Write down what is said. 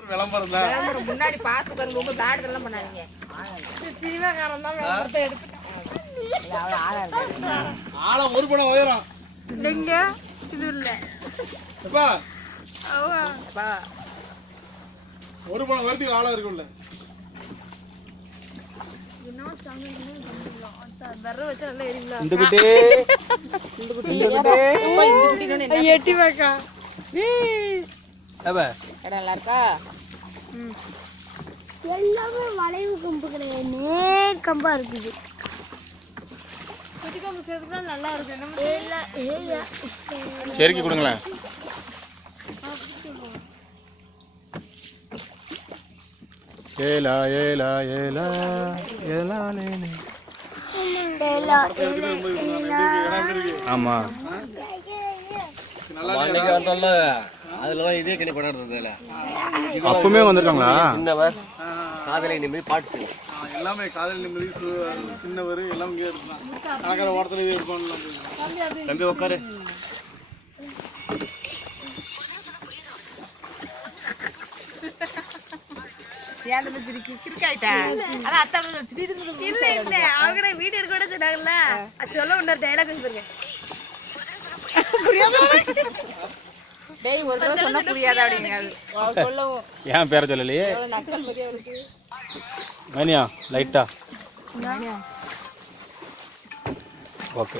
விளம்பரம் முன்னாடி பார்த்து பாருங்க, ரொம்ப பேடெல்லாம் பண்ணாதீங்க. சீவகாரம் தான் விளம்பரத்தை எடுத்துட்டேன். ஆழம் ஒரு படம் உயரம் இல்லைங்க, இது இல்லை. எப்பா அப்பா, ஒரு படம் உயரத்துக்கு ஆழம் இருக்குல்ல. இந்த குட்டி எட்டி வைக்கா இடம் நல்லா இருக்கா? எல்லாமே வளைவு கம்பு கிடையாது, நேர் கம்பா இருக்குது. குட்டி கம்பு சேர்த்துனா நல்லா இருக்கும். செருக்கி கொடுங்களேன். ஏலா ஏலா ஏலா ஏலா லேலே. ஆமா அதுலதான் இதே கணி படம் இருந்ததுல அப்பவுமே வந்திருக்காங்களா? சின்னவர் காதலை நிம்மதி பாட்டு எல்லாமே காதல் நிம்மதி சின்னவர் எல்லாம் இங்கே இருப்பான். கணக்கிற ஓரத்துல இது இருப்பான். தம்பி உட்காரு. வீடியோ கூட சொன்னாங்கல்ல, சொல்ல இன்னொரு டைலாக் பாருங்க. டேய், ஒரு தடவை சொன்னா புரியாத அப்படிங்க. சொல்லவும் ஏன் பேரை சொல்லலையே? மேனியா லைட்டா ஓகே.